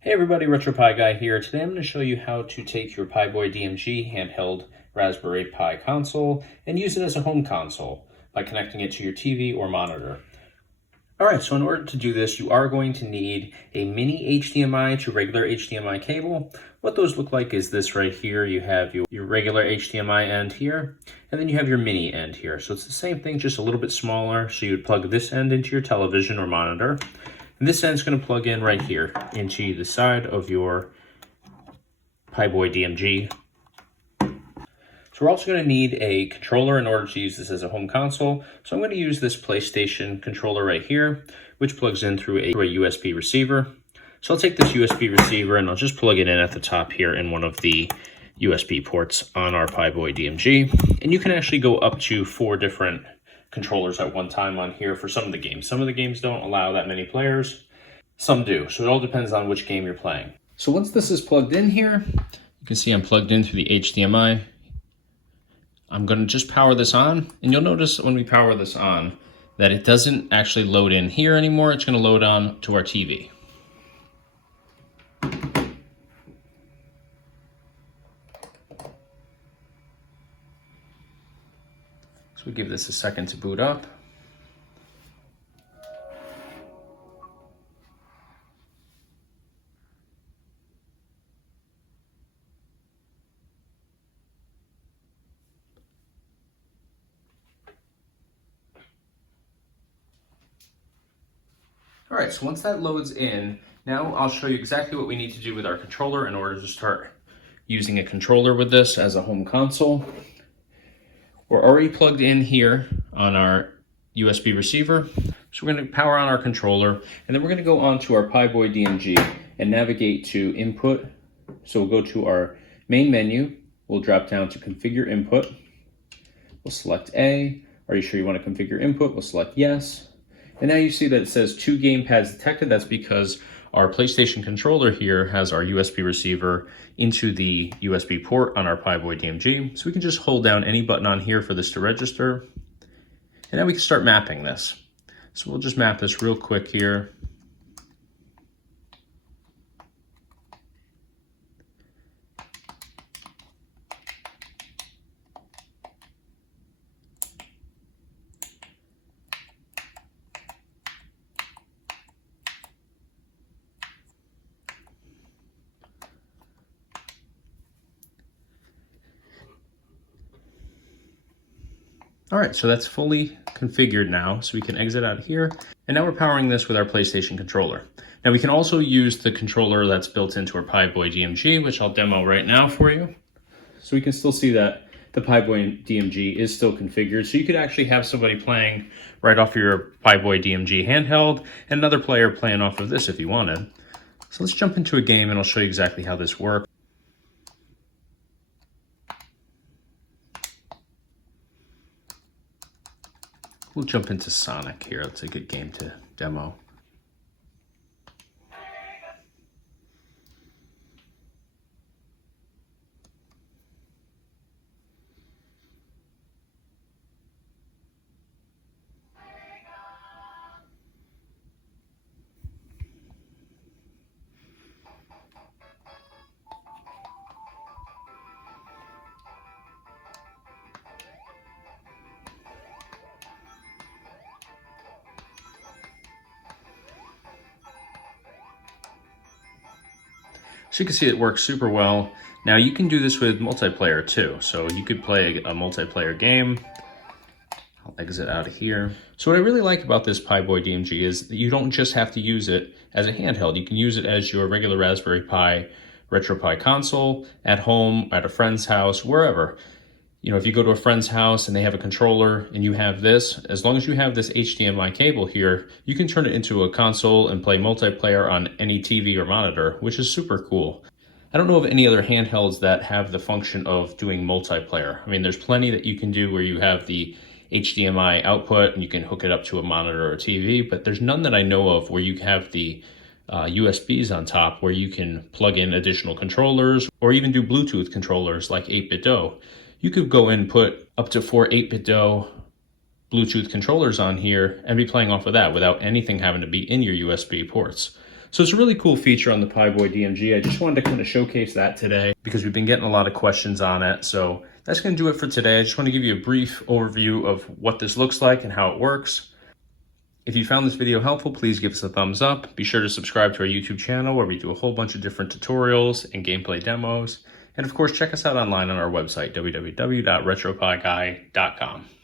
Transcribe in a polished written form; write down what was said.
Hey everybody, RetroPie Guy here. Today I'm going to show you how to take your PiBoy DMG handheld Raspberry Pi console and use it as a home console by connecting it to your TV or monitor. Alright, so in order to do this, you are going to need a Mini HDMI to regular HDMI cable. What those look like is this right here. You have your regular HDMI end here, and then you have your mini end here. So it's the same thing, just a little bit smaller. So you would plug this end into your television or monitor. And this end's going to plug in right here into the side of your PiBoy DMG. So we're also going to need a controller in order to use this as a home console. So I'm going to use this PlayStation controller right here, which plugs in through a USB receiver. So I'll take this USB receiver and I'll just plug it in at the top here in one of the USB ports on our PiBoy DMG. And you can actually go up to 4 different controllers at one time on here for some of the games. Some of the games don't allow that many players, some do. So it all depends on which game you're playing. So once this is plugged in here, you can see I'm plugged in through the HDMI. I'm going to just power this on, and you'll notice when we power this on that it doesn't actually load in here anymore. It's going to load on to our TV. So we give this a second to boot up. All right, so once that loads in, now I'll show you exactly what we need to do with our controller in order to start using a controller with this as a home console. We're already plugged in here on our USB receiver. So we're going to power on our controller, and then we're going to go on to our PiBoy DMG and navigate to input. So we'll go to our main menu. We'll drop down to configure input. We'll select A. Are you sure you want to configure input? We'll select yes. And now you see that it says 2 gamepads detected. That's because our PlayStation controller here has our USB receiver into the USB port on our PiBoy DMG. So we can just hold down any button on here for this to register. And now we can start mapping this. So we'll just map this real quick here. All right, so that's fully configured now, so we can exit out of here. And now we're powering this with our PlayStation controller. Now we can also use the controller that's built into our PiBoy DMG, which I'll demo right now for you. So we can still see that the PiBoy DMG is still configured. So you could actually have somebody playing right off your PiBoy DMG handheld and another player playing off of this if you wanted. So let's jump into a game and I'll show you exactly how this works. We'll jump into Sonic here. That's a good game to demo. So you can see it works super well. Now you can do this with multiplayer too. So you could play a multiplayer game. I'll exit out of here. So what I really like about this PiBoy DMG is that you don't just have to use it as a handheld. You can use it as your regular Raspberry Pi RetroPie console at home, at a friend's house, wherever. You know, if you go to a friend's house and they have a controller and you have this, as long as you have this HDMI cable here, you can turn it into a console and play multiplayer on any TV or monitor, which is super cool. I don't know of any other handhelds that have the function of doing multiplayer. I mean, there's plenty that you can do where you have the HDMI output and you can hook it up to a monitor or TV, but there's none that I know of where you have the USBs on top where you can plug in additional controllers or even do Bluetooth controllers like 8BitDo. You could go and put up to 4 8BitDo Bluetooth controllers on here and be playing off of that without anything having to be in your USB ports. So it's a really cool feature on the PiBoy DMG. I just wanted to kind of showcase that today because we've been getting a lot of questions on it. So that's going to do it for today. I just want to give you a brief overview of what this looks like and how it works. If you found this video helpful, please give us a thumbs up. Be sure to subscribe to our YouTube channel where we do a whole bunch of different tutorials and gameplay demos. And of course, check us out online on our website, www.retropieguy.com.